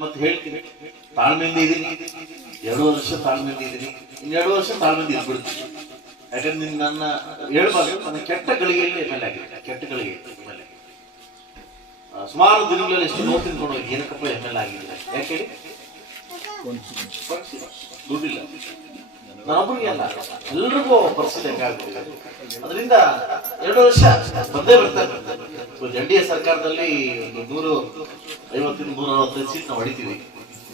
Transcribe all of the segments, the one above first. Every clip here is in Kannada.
ಮತ್ತೆ ಹೇಳ್ತೀನಿ, ತಾಳ್ಮೆಯಿಂದ ಇದೀನಿ. 2 ವರ್ಷ ತಾಳ್ಮೆಯಿಂದ ಇದೀನಿ. ಇನ್ನು 2 ವರ್ಷ ತಾಳ್ಮೆಯಿಂದ ಇದ್ಬಿಡ್ತೀನಿ. ಯಾಕಂದ್ರೆ ನನ್ನ ಹೇಳ್ಬಾರ್ದು, ನನ್ನ ಕೆಟ್ಟ ಗಳಿಗೆಯಲ್ಲಿ ಎಮ್ ಎಲ್ ಆಗಿದೆ. ಕೆಟ್ಟ ಗಳಿಗೆ ಎಮ್ ಎಲ್ ಸುಮಾರು ದಿನಗಳಲ್ಲಿ ಎಷ್ಟು ನೋವು ತಿನ್ಕೊಂಡು ಹೋಗಿ ಏನಕ್ಕಪ್ಪ ಎಮ್ ಎಲ್ ಆಗಿದ್ರೆ ಯಾಕೆ ಹೇಳಿ? ದುಡ್ಡಿಲ್ಲ. ನಾನೊಬ್ಬರಿಗೆ ಅಲ್ಲ, ಎಲ್ರಿಗೂ ಪರಿಸ್ಥಿತಿ ಹೆಂಗಾಗ್ಬಿಟ್ಟಿದೆ. ಅದರಿಂದ 2 ವರ್ಷ ಬಂದೇ ಬರ್ತಾರೆ. NDA ಸರ್ಕಾರದಲ್ಲಿ 150-145 ಸೀಟ್ ನಾವು ಹೊಡಿತೀವಿ.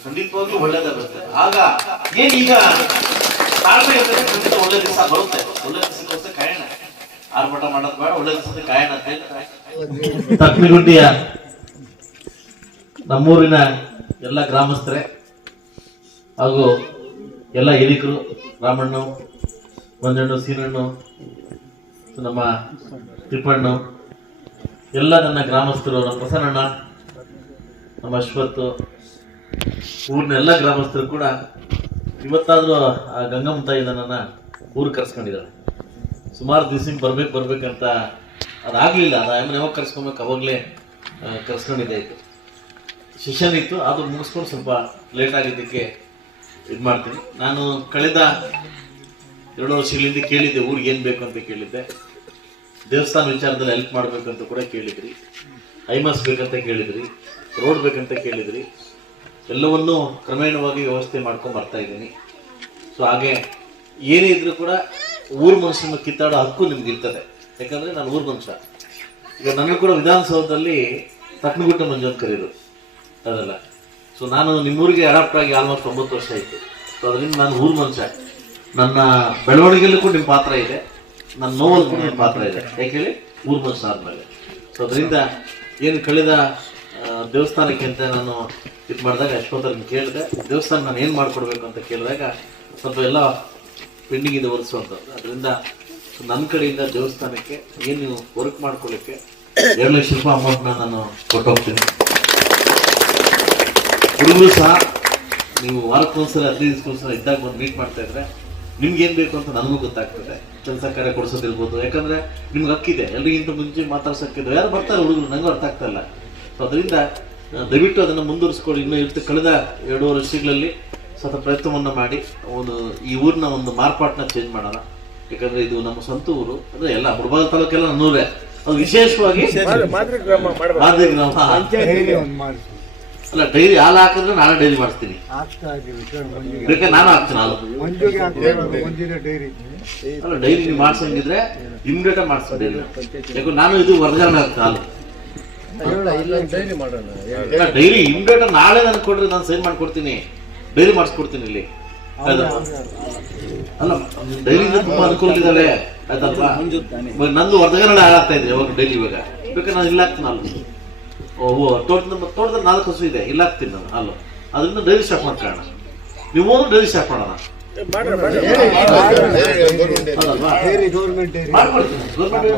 ಖಂಡಿತವಾಗ್ಲೂ ಒಳ್ಳೇದಾಗುತ್ತೆ. ಆಗ ಏನೀಗ ತಾಳ್ಮೆ ಇರ್ತದೆ, ಖಂಡಿತ ಒಳ್ಳೆ ದಿವಸ ಬರುತ್ತೆ. ಒಳ್ಳೆ ದಿವಸಕ್ಕೋಸ್ಕರ ಕಾಯೋಣ. ಆರ್ಭಟ ಮಾಡೋದು ಬೇಡ, ಒಳ್ಳೆ ದಿವಸದ ಕಾಯೋಣ ಅಂತ ಹೇಳ್ತಾರೆ. ತಕ್ನಿಗುಂಡಿಯ ನಮ್ಮೂರಿನ ಎಲ್ಲ ಗ್ರಾಮಸ್ಥರೇ ಹಾಗೂ ಎಲ್ಲ ಹಿರಿಕರು, ರಾಮಣ್ಣ, ಮಂಜಣ್ಣ, ಸೀನಣ್ಣು, ನಮ್ಮ ತಿಪ್ಪಣ್ಣು, ಎಲ್ಲ ನನ್ನ ಗ್ರಾಮಸ್ಥರು, ನಮ್ಮ ಪ್ರಸನ್ನಣ್ಣ, ನಮ್ಮ ಅಶ್ವತ್ತು, ಊರಿನ ಎಲ್ಲ ಗ್ರಾಮಸ್ಥರು ಕೂಡ ಇವತ್ತಾದ್ರೂ ಆ ಗಂಗಮ್ಮ ತಾಯಿ ನನ್ನ ಊರಿಗೆ ಕರ್ಸ್ಕೊಂಡಿದ್ದಾಳೆ. ಸುಮಾರು ದಿವಸ ಬರ್ಬೇಕಂತ ಅದಾಗಲಿಲ್ಲ. ಅದು ಆಮೇಲೆ ಯಾವಾಗ ಕರ್ಸ್ಕೊಬೇಕು ಅವಾಗಲೇ ಕರ್ಸ್ಕೊಂಡಿದ್ದೆ. ಇತ್ತು ಸೆಷನ್ ಇತ್ತು, ಅದು ಮುಗಿಸ್ಕೊಂಡು ಸ್ವಲ್ಪ ಲೇಟ್ ಆಗಿದ್ದಕ್ಕೆ ಇದು ಮಾಡ್ತೀನಿ. ನಾನು ಕಳೆದ 2 ವರ್ಷಗಳಿಂದ ಕೇಳಿದ್ದೆ, ಊರಿಗೆ ಏನು ಬೇಕು ಅಂತ ಕೇಳಿದ್ದೆ. ದೇವಸ್ಥಾನ ವಿಚಾರದಲ್ಲಿ ಹೆಲ್ಪ್ ಮಾಡಬೇಕಂತ ಕೂಡ ಕೇಳಿದ್ರಿ, ಐಮಾಸ್ ಬೇಕಂತ ಕೇಳಿದ್ರಿ, ರೋಡ್ ಬೇಕಂತ ಕೇಳಿದ್ರಿ. ಎಲ್ಲವನ್ನೂ ಕ್ರಮೇಣವಾಗಿ ವ್ಯವಸ್ಥೆ ಮಾಡ್ಕೊಂಡು ಬರ್ತಾ ಇದ್ದೀನಿ. ಸೊ ಹಾಗೆ ಏನೇ ಇದ್ರೂ ಕೂಡ ಊರ್ ಮನುಷ್ಯನ ಕಿತ್ತಾಡೋ ಹಕ್ಕು ನಿಮ್ಗೆ ಇರ್ತದೆ. ಯಾಕಂದ್ರೆ ನಾನು ಊರ್ ಮನುಷ್ಯ. ಈಗ ನನಗೂ ಕೂಡ ವಿಧಾನಸೌಧದಲ್ಲಿ ತಕ್ನಗುಟ್ಟ ಮಂಜು ಅಂತ ಕರೀರು ಅದಲ್ಲ. ಸೊ ನಾನು ನಿಮ್ಮೂರಿಗೆ ಅಡಾಪ್ಟ್ ಆಗಿ ಆಲ್ಮೋಸ್ಟ್ 9 ವರ್ಷ ಆಯಿತು. ಸೊ ಅದರಿಂದ ನಾನು ಊರ್ ಮನುಷ್ಯ. ನನ್ನ ಬೆಳವಣಿಗೆಯಲ್ಲೂ ಕೂಡ ನಿಮ್ಮ ಪಾತ್ರ ಇದೆ, ನನ್ನ ನೋವಲ್ಲಿ ಕೂಡ ನಿಮ್ಮ ಪಾತ್ರ ಇದೆ. ಯಾಕೆ ಹೇಳಿ? ಊರ್ ಮನುಷ್ಯ ಆದ್ಮೇಲೆ. ಸೊ ಅದರಿಂದ ಏನು ಕಳೆದ ದೇವಸ್ಥಾನಕ್ಕೆ ಅಂತ ನಾನು ಇದು ಮಾಡಿದಾಗ ಅಶ್ವತ್ಥರ್ಗೆ ಕೇಳಿದೆ, ದೇವಸ್ಥಾನ ನಾನು ಏನು ಮಾಡ್ಕೊಡ್ಬೇಕು ಅಂತ ಕೇಳಿದಾಗ ಸ್ವಲ್ಪ ಎಲ್ಲ ಪೆಂಡಿಂಗ್ ಇದೆ ಒರೆಸುವಂಥದ್ದು. ಅದರಿಂದ ನನ್ನ ಕಡೆಯಿಂದ ದೇವಸ್ಥಾನಕ್ಕೆ ಏನು ನೀವು ವರ್ಕ್ ಮಾಡ್ಕೊಳ್ಳಿಕ್ಕೆ 2 ಲಕ್ಷ ರೂಪಾಯಿ ಅಮೌಂಟ್ನ ನಾನು ಕೊಟ್ಟೋಗ್ತೀನಿ. ಹುಡುಗರು ಸಹ ನೀವು ವಾರಕ್ಕೊಂದ್ಸಲ 15 ದಿವಸಕ್ಕೊಂದ್ಸಲ ಇದ್ದಾಗ ಬಂದು ಮೀಟ್ ಮಾಡ್ತಾ ಇದ್ರೆ ನಿಮ್ಗೆ ಏನ್ ಬೇಕು ಅಂತ ನನಗೂ ಗೊತ್ತಾಗ್ತದೆ. ಕೆಲಸ ಕಾರ್ಯ ಕೊಡಿಸೋದಿರ್ಬೋದು, ಯಾಕಂದ್ರೆ ನಿಮ್ಗೆ ಹಕ್ಕಿದೆ. ಎಲ್ರಿಗಿಂತ ಮುಂಚೆ ಮಾತಾಡ್ಸಕ್ಕಿದೆ. ಯಾರು ಬರ್ತಾರೆ ಹುಡುಗರು, ನಂಗೂ ಅರ್ಥ ಆಗ್ತಾ ಇಲ್ಲ. ಸೊ ಅದರಿಂದ ದಯವಿಟ್ಟು ಅದನ್ನು ಮುಂದುವರಿಸ್ಕೊಳ್ಳಿ. ಇನ್ನೂ ಕಳೆದ 2 ವರ್ಷಗಳಲ್ಲಿ ಸ್ವಲ್ಪ ಪ್ರಯತ್ನವನ್ನ ಮಾಡಿ ಈ ಊರಿನ ಒಂದು ಮಾರ್ಪಾಟ್ನ ಚೇಂಜ್ ಮಾಡೋಣ. ಯಾಕಂದ್ರೆ ಇದು ನಮ್ಮ ಸ್ವಂತ ಊರು. ಅಂದ್ರೆ ಎಲ್ಲ ಮುಳಬಾಗಿಲು ತಾಲೂಕೆಲ್ಲ ನನ್ನೂರೇ. ಅದು ವಿಶೇಷವಾಗಿ ಮಾದರಿ ಗ್ರಾಮ ಅಲ್ಲ. ಡೈರಿ ಹಾಲು ಹಾಕಿದ್ರೆ ನಾನೇ ಡೈರಿ ಮಾಡಿಸ್ತೀನಿ. ಬೇಕಾದ್ರೆ ನಾನು ಹಾಕ್ತೀನಿ ಹಾಲು. ಅಲ್ಲ, ಡೈರಿ ನೀವು ಮಾಡ್ಸಂಗಿದ್ರೆ ಇಮ್ಮಿಡಿಯೇಟ್ ಮಾಡಿಸ್ತೀನಿ ಡೈರಿ. ಯಾಕಂದ್ರೆ ನಾನು ಇದು ವರ್ಗಾವಣೆ ಆಗ್ತೀನಿ ಹಾಲು. ಡೈರಿ ಇಮ್ಮಿಡಿಯೇಟ್ ನಾಳೆ ನನಗೆ ಕೊಡ್ರಿ, ನಾನು ಸೈನ್ ಮಾಡ್ಕೊಡ್ತೀನಿ, ಡೈರಿ ಮಾಡಿಸ್ಕೊಡ್ತೀನಿ ಇಲ್ಲಿ. ಅಲ್ಲ, ಡೈರಿಯಿಂದ ತುಂಬಾ ಅನುಕೂಲ ಇದಾವೆ. ಆಯ್ತಲ್ವಾ? ನಂದು ವರ್ಗಾವಣೆ ಹಾಳಾಗ್ತಾ ಇದ್ರೆ ಯಾವಾಗ ಡೈಲಿ. ಇವಾಗ ಬೇಕಾದ್ರೆ ನಾನು ಇಲ್ಲ ಹಾಕ್ತೀನಿ ಹಾಲು. ತೋಟದ 4 ಹಸು ಇದೆ, ಇಲ್ಲ ಹಾಕ್ತೀನಿ ನಾನು ಹಾಲು. ಅದರಿಂದ ಡೈರಿ ಸ್ಟಾರ್ಟ್ ಮಾಡ್ಕೊಳ್ಳೋಣ. ನೀವು ಡೈರಿ ಸ್ಟಾರ್ಟ್ ಮಾಡೋಣ.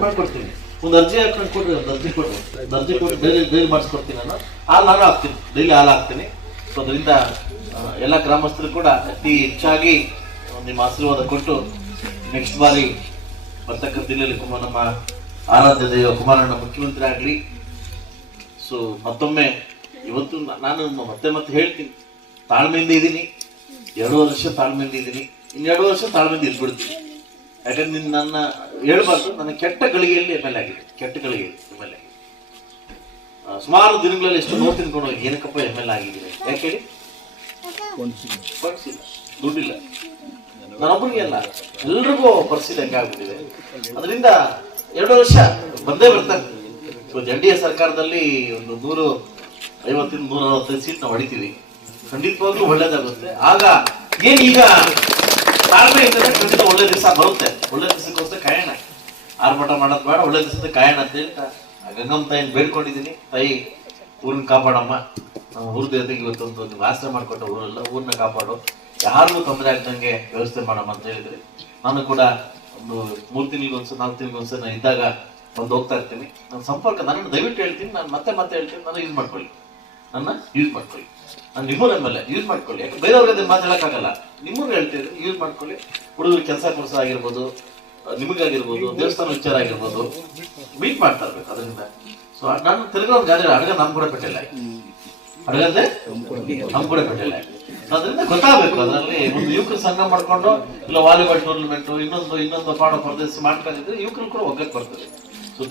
ಮಾಡ್ಕೊಡ್ತೀನಿ. ಒಂದು ಅರ್ಜಿ ಹಾಕೊಂಡು ಕೊಡ್ರಿ, ಒಂದು ಅರ್ಜಿ ಕೊಟ್ಟು ಡೈಲಿ ಮಾಡಿಸ್ಕೊಡ್ತೀನಿ ನಾನು. ಹಾಲು ನಾನು ಹಾಕ್ತೀನಿ, ಡೈಲಿ ಹಾಲು ಹಾಕ್ತೀನಿ. ಸೊ ಅದರಿಂದ ಎಲ್ಲ ಗ್ರಾಮಸ್ಥರು ಕೂಡ ಅತಿ ಹೆಚ್ಚಾಗಿ ನಿಮ್ಮ ಆಶೀರ್ವಾದ ಕೊಟ್ಟು ನೆಕ್ಸ್ಟ್ ಬಾರಿ ಬರ್ತಕ್ಕಂಥ ಜಿಲ್ಲೆಯಲ್ಲಿ ನಮ್ಮ ಆರಾಧ್ಯ ದೈವ ಕುಮಾರಣ್ಣ ಮುಖ್ಯಮಂತ್ರಿ ಆಗಲಿ. ಸೊ ಮತ್ತೊಮ್ಮೆ ಇವತ್ತು ನಾನು ಮತ್ತೆ ಹೇಳ್ತೀನಿ, ತಾಳ್ಮೆಯಿಂದ ಇದ್ದೀನಿ. 2 ವರ್ಷ ತಾಳ್ಮೆಯಿಂದ ಇದ್ದೀನಿ. ಇನ್ನು 2 ವರ್ಷ ತಾಳ್ಮೆಯಿಂದ ಇದ್ಬಿಡ್ತೀನಿ. ಯಾಕಂದ್ರೆ ನನ್ನ ಹೇಳ್ಬಾರ್ದು, ನನ್ನ ಕೆಟ್ಟ ಗಳಿಗೆಯಲ್ಲಿ ಎಮ್ ಎಲ್ ಆಗಿದೆ. ಕೆಟ್ಟ ಗಳಿಗೆಯಲ್ಲಿ ಎಮ್ ಎಲ್ ಆಗಿದೆ. ಸುಮಾರು ದಿನಗಳಲ್ಲಿ ಎಷ್ಟು ನೋವು ತಿನ್ಕೊಂಡು ಹೋಗಿ ಏನಕ್ಕಪ್ಪ ಎಮ್ ಎಲ್ ಆಗಿದ್ರೆ ಯಾಕೆ ಹೇಳಿ? ದುಡ್ಡಿಲ್ಲ. ನಾನೊಬ್ಬರಿಗೆ ಅಲ್ಲ, ಎಲ್ರಿಗೂ ಪರಿಸ್ಥಿತಿ ಹೆಂಗಾಗ್ಬಿಟ್ಟಿದೆ. ಅದರಿಂದ 2 ವರ್ಷ ಬಂದೇ ಬರ್ತಾರೆ. NDA ಸರ್ಕಾರದಲ್ಲಿ 150-145 ಸೀಟ್ ನಾವು ಹೊಡಿತೀವಿ. ಖಂಡಿತವಾಗ್ಲೂ ಒಳ್ಳೇದಾಗುತ್ತೆ. ಆಗ ಏನೀಗ ತಾಳ್ಮೆ ಇರ್ತದೆ, ಖಂಡಿತ ಒಳ್ಳೆ ದಿವಸ ಬರುತ್ತೆ. ಒಳ್ಳೆ ದಿವಸಕ್ಕೋಸ್ಕರ ಕಾಯೋಣ. ಆರ್ಭಟ ಮಾಡೋದು ಬೇಡ, ಒಳ್ಳೆ ದಿವಸದ ಕಾಯೋಣ ಅಂತ ಹೇಳ್ತಾ ಗಂಗಮ್ಮ ತಾಯಿನ ಬೇಡ್ಕೊಂಡಿದ್ದೀನಿ. ತಾಯಿ, ಊರನ್ನ ಕಾಪಾಡಮ್ಮ. ನಮ್ಮ ಊರ ದೇವತೆಗೆ ಇವತ್ತೊಂದು ನೀವು ಆಶ್ರಯ ಮಾಡ್ಕೊಟ್ಟ ಊರಲ್ಲ, ಊರನ್ನ ಕಾಪಾಡು, ಯಾರಿಗೂ ತೊಂದರೆ ಆಗ್ದಂಗೆ ವ್ಯವಸ್ಥೆ ಮಾಡಮ್ಮ ಅಂತ ಹೇಳಿದ್ರೆ, ನಾನು ಕೂಡ ಒಂದು 3 ತಿಂಗಳಿಗೊಂದ್ಸಲ 4 ತಿಂಗಳಿಗೊಂದ್ಸಲ ನಾನು ಇದ್ದಾಗ ಬಂದು ಹೋಗ್ತಾ ಇರ್ತೀನಿ. ನನ್ನ ಸಂಪರ್ಕ ನಾನು ದಯವಿಟ್ಟು ಹೇಳ್ತೀನಿ, ನಾನು ಮತ್ತೆ ಹೇಳ್ತೀನಿ, ನಾನು ಯೂಸ್ ಮಾಡ್ಕೊಳ್ಳಿ. ನಾನು ನಿಮ್ಮೂರ ಮೇಲೆ ಯೂಸ್ ಮಾಡ್ಕೊಳ್ಳಿ. ಯಾಕೆ ಬೇರೆಯವ್ರಿಗೆ ಮಾತಾಡಕ್ಕಾಗಲ್ಲ. ನಿಮ್ಮೂರು ಹೇಳ್ತೀರಿ, ಯೂಸ್ ಮಾಡ್ಕೊಳ್ಳಿ. ಹುಡುಗರು ಕೆಲಸ ಕೊಡ್ಸೋ ಆಗಿರ್ಬೋದು, ನಿಮಗಾಗಿರ್ಬೋದು, ದೇವಸ್ಥಾನ ವಿಚಾರ ಆಗಿರ್ಬೋದು, ಮೀಟ್ ಮಾಡ್ತಾ ಇರ್ಬೇಕು. ಅದರಿಂದ ಸೊ ನಾನು ತೆಲುಗು ಗಾಡಿ ಅಡಗ ನಮ್ ಕೂಡ ಪೆಟ್ಟಿಲ್ಲ. ಅಡಗಲ್ದೆ ಹಂಪುಡೆಪೇಟೆಲೆ. ಅದರಿಂದ ಗೊತ್ತಾಗಬೇಕು, ಅದರಲ್ಲಿ ಒಂದು ಯುವಕರು ಸಂಘ ಮಾಡ್ಕೊಂಡು ಇಲ್ಲ ವಾಲಿಬಾಲ್ ಟೂರ್ನಮೆಂಟ್ ಇನ್ನೊಂದು ಪಾಠ ಪ್ರದೇಶ ಮಾಡ್ಕೊಂಡಿದ್ರೆ ಯುವಕರು ಕೂಡ ಒಗ್ಗಟ್ಟು ಬರ್ತದೆ. ಸೊ